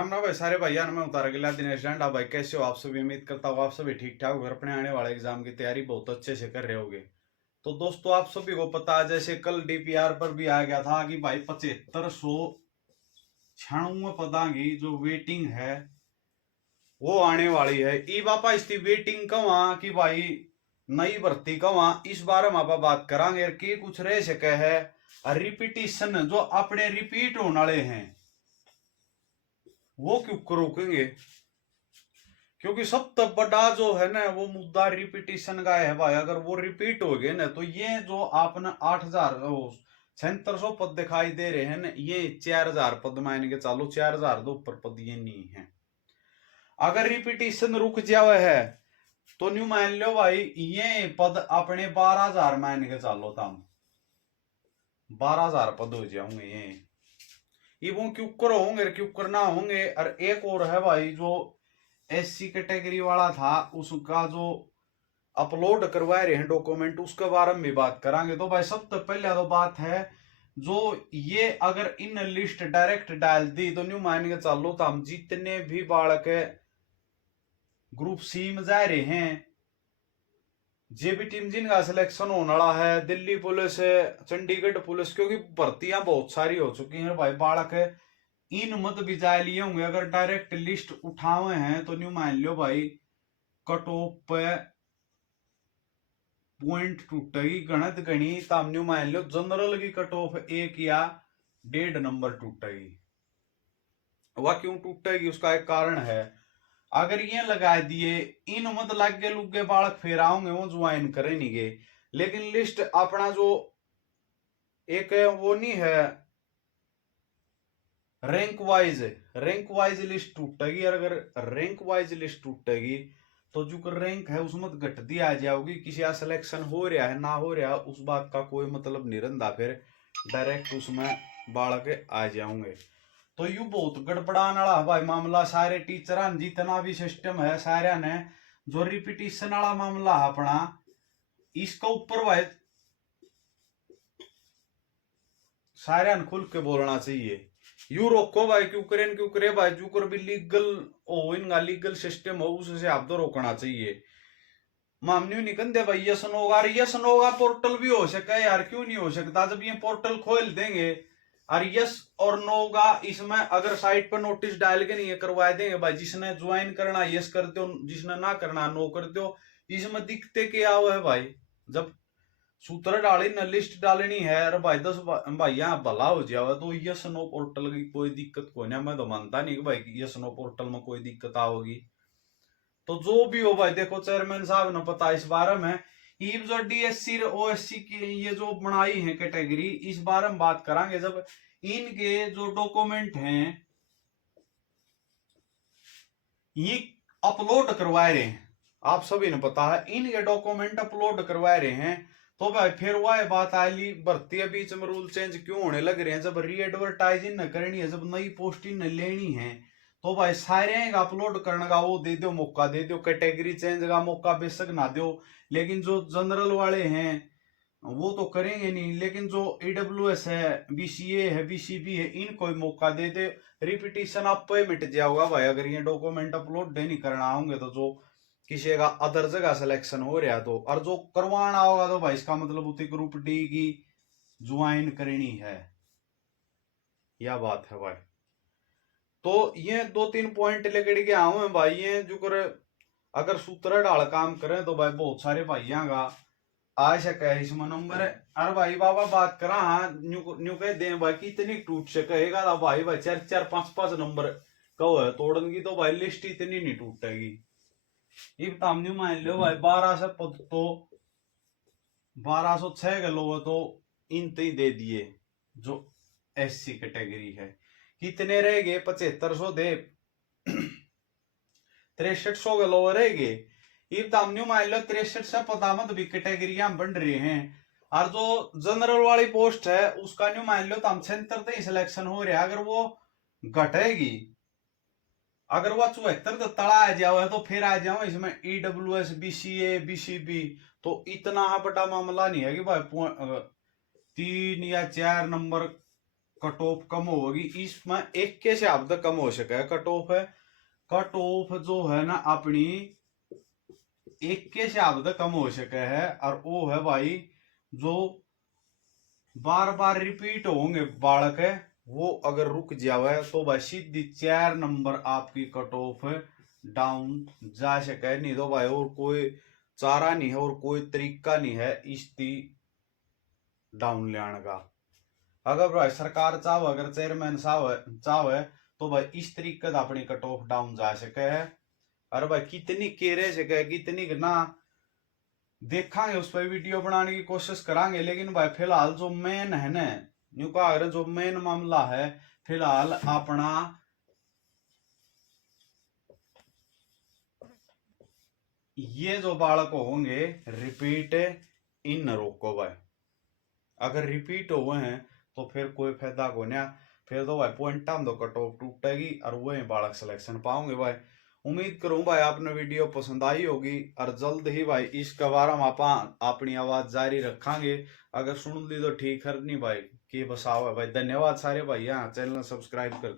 राम राम भाई सारे भाई यार मैं उतार अगला दिनेश डांडा भाई कैसे हो आप सभी। उम्मीद करता हूँ आप सभी ठीक ठाक घर अपने आने वाले एग्जाम की तैयारी बहुत अच्छे से कर रहे होगे। तो दोस्तों आप सभी को पता है जैसे कल डीपीआर पर भी आ गया था कि भाई 7596 पदा की जो वेटिंग है वो आने वाली है। ई बापा इसकी वेटिंग कवा कि भाई नई भर्ती कवा इस बारे में आप बात करांगे कि कुछ रह सके है रिपीटिशन जो अपने रिपीट होने वाले हैं वो क्यों रोकेंगे, क्योंकि सबसे बड़ा जो है ना वो मुद्दा रिपीटिशन का है भाई। अगर वो रिपीट हो गए ना तो ये जो आपने 8,000 7600 पद दिखाई दे रहे हैं ना ये 4,000 पद मान के चालो 4,000 तो ऊपर पद ये नहीं है। अगर रिपीटिशन रुक जावे है तो न्यू मान लो भाई ये पद अपने 12,000 मान के चालो तम 12,000 पद हो जाऊंगे ये वो क्यों कर होंगे क्यों करना होंगे। और एक और है भाई जो एससी कैटेगरी वाला था उसका जो अपलोड करवा रहे हैं डॉक्यूमेंट उसके बारे में भी बात करांगे। तो भाई सबसे पहले तो बात है जो ये अगर इन लिस्ट डायरेक्ट डाल दी तो न्यू मान के चलो तो हम जितने भी बालक ग्रुप सी में जा रहे हैं जे भी टीम जिनका सिलेक्शन होने वाला है दिल्ली पुलिस चंडीगढ़ पुलिस क्योंकि भर्तियां बहुत सारी हो चुकी हैं भाई बालक इन मत भी जाए लिए होंगे। अगर डायरेक्ट लिस्ट उठावे हैं तो न्यू मान लो भाई कट ऑफ पे पॉइंट टूटेगी गणित गणी तब न्यू मान लो जनरल की कट ऑफ 1 या 1.5 नंबर टूटेगी। वह क्यों टूटेगी उसका एक कारण है। अगर ये लगा दिए इन मत लगे लुगे बालक फिर आओगे वो ज्वाइन करे नहीं गए लेकिन लिस्ट अपना जो एक वो नहीं है रैंक वाइज लिस्ट टूटेगी। और अगर रैंक वाइज लिस्ट टूटेगी तो जो रैंक है उसमें घट दिया आ जाओगी किसी का सिलेक्शन हो रहा है ना हो रहा उस बात का कोई मतलब नहीं रहता फिर डायरेक्ट उसमें बालक आ जाओगे। तो यू बहुत गड़बड़ाने वाला भाई मामला सारे टीचर जितना भी सिस्टम है सारे ने जो रिपीटिशन वाला मामला है अपना इसका ऊपर भाई सारे खुल के बोलना चाहिए। यू रोको भाई क्यों करे भाई जो कर भी लीगल हो इनका लीगल सिस्टम हो उससे आप तो रोकना चाहिए। मामनी निकल दे भाई यस नोगा पोर्टल भी हो सका यार क्यों नहीं हो सकता जब ये पोर्टल खोल देंगे और यस और नो का इसमें अगर साइट पर नोटिस डाल के नहीं करवा देंगे भाई जिसने ज्वाइन करना यस करते हो जिसने ना करना नो करते हो इसमें दिखते क्या हुआ है भाई। जब सूत्र डाली न लिस्ट डालनी है और भाई 10 भाई यहाँ भला हो जाए तो यस नो पोर्टल की कोई दिक्कत कोई ना। मैं तो मानता नहीं कि भाई यस नो पोर्टल में कोई दिक्कत आओगी। तो जो भी हो भाई देखो चेयरमैन साहब ने पता इस बारे में ईब जो डीएससी और ओएससी की ये जो बनाई है कैटेगरी इस बारे में बात करांगे जब इनके जो डॉक्यूमेंट हैं ये अपलोड करवा रहे हैं आप सभी ने पता है इनके डॉक्यूमेंट अपलोड करवा रहे हैं। तो भाई फिर वह बात आई भर्ती बीच में रूल चेंज क्यों होने लग रहे हैं जब री एडवर्टाइजिंग न करनी है जब नई पोस्टिंग न लेनी है तो भाई सारे अपलोड करने का वो दे दो मौका दे दो कैटेगरी चेंज का मौका बेशक ना दो लेकिन जो जनरल वाले हैं वो तो करेंगे नहीं। लेकिन जो ईडब्ल्यूएस है बीसीए है बीसीबी है इनको मौका दे दे रिपीटिशन आप पे मिट जाओगा भाई। अगर ये डॉक्यूमेंट अपलोड नहीं करना होंगे तो जो किसी का अदर जगह सिलेक्शन हो रहा तो और जो करवाना होगा तो भाई इसका मतलब उतनी ग्रुप डी की ज्वाइन करनी है यह बात है भाई। तो ये 2-3 पॉइंट लेकर के आऊ हैं भाई ये जो कर अगर सूत्र डाल काम करें तो भाई बहुत सारे भाइयों का आ सके है इसमें नंबर है। अरे भाई बाबा बात करा हाँ न्यू कह दे भाई कितनी टूट सकेगा तो भाई 4-4-5-5 नंबर कहो है तोड़न की तो भाई लिस्ट इतनी नहीं टूटेगी। ये न्यू मान लो भाई 12 से पद तो 1206 किलो तो इन ही दे दिए जो एससी कैटेगरी है कितने रह गए 7500 दे 6300 किलो रह गए। ये न्यू मान लो 63 से पदामत भी कैटेगरियां बन रही हैं और जो जनरल वाली पोस्ट है उसका न्यू मान लो तो 76 ही सिलेक्शन हो रहा है। अगर वो घटेगी अगर वो 74 तो तड़ा आ जाओ तो फिर आ जाओ इसमें ईडब्ल्यूएस बीसीए बीसीबी तो इतना बड़ा मामला नहीं है कि भाई 3 या 4 नंबर कट ऑफ कम होगी, इसमें एक के शब्द कम हो सके है कट ऑफ है। कट ऑफ जो है ना अपनी एक के शब्द कम हो सके है, और वो है भाई जो बार बार रिपीट होंगे बालक है, वो अगर रुक जावे तो भाई सीधी 4 नंबर आपकी कट ऑफ डाउन जा सके। नहीं तो भाई और कोई चारा नहीं है और कोई तरीका नहीं है इसकी डाउन लाने का। अगर भाई सरकार चाहे, अगर चेयरमैन चाहे तो भाई इस तरीके से अपनी कट ऑफ डाउन जा सके है। अरे भाई कितनी के रह सके कितनी ना देखांगे, उस पर वीडियो बनाने की कोशिश करांगे। लेकिन भाई फिलहाल जो मेन है ना, न्यू का जो मेन मामला है फिलहाल अपना ये जो बालक होंगे रिपीट इन न रोको भाई। अगर रिपीट हुए हैं तो फिर कोई फायदा को नहीं, फिर तो भाई पॉइंट हम तो कट ऑफ टूटेगी और वही बालक सिलेक्शन पाओगे भाई। उम्मीद करूं भाई आपने वीडियो पसंद आई होगी, और जल्द ही भाई इसके बारे में आप अपनी आवाज जारी रखांगे। अगर सुन ली तो ठीक है, नहीं भाई की बसाओ है भाई। धन्यवाद सारे भाई, यहाँ चैनल सब्सक्राइब कर